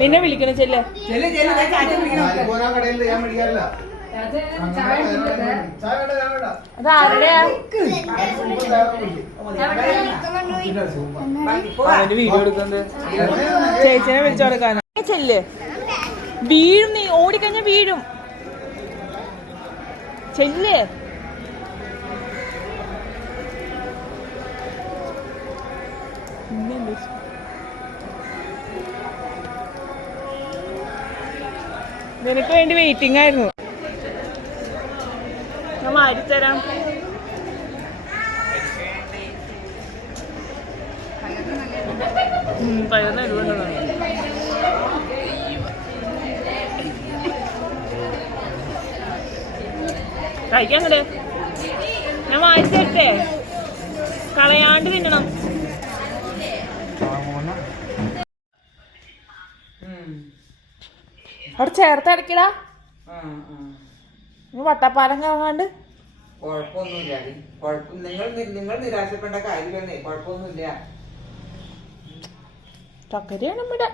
നിന്നെ വിളിക്കണം ചെല്ലേ. അതാരുടെയാ? അവന്റെ വീഡിയോ എടുക്കുന്നത് ചേച്ചിനെ വിളിച്ചു കൊടുക്കാനാ. ചെല്ല്, വീഴും. നീ ഓടിക്കഴിഞ്ഞ വീഴും. ചെല്ല്. നിനക്ക് വേണ്ടി വെയിറ്റിംഗ് ആയിരുന്നു. ഞാൻ മാറ്റിത്തരാം. പതിനൊന്ന് എഴുപതാണ്. കഴിക്കാൻ കൂടെ ഞാൻ വാങ്ങിച്ചു തരട്ടെ. കളയാണ്ട് തിന്നണം. അവിടെ ചേർത്ത് അടക്കിടാ. വട്ടപ്പാലം കാണാണ്ട്. കുഴപ്പമൊന്നുമില്ല. നിങ്ങൾ നിരാശപ്പെട്ട കാര്യമല്ലേ. കുഴപ്പമൊന്നുമില്ല. ചക്കരയാണ് ഇവിടെ.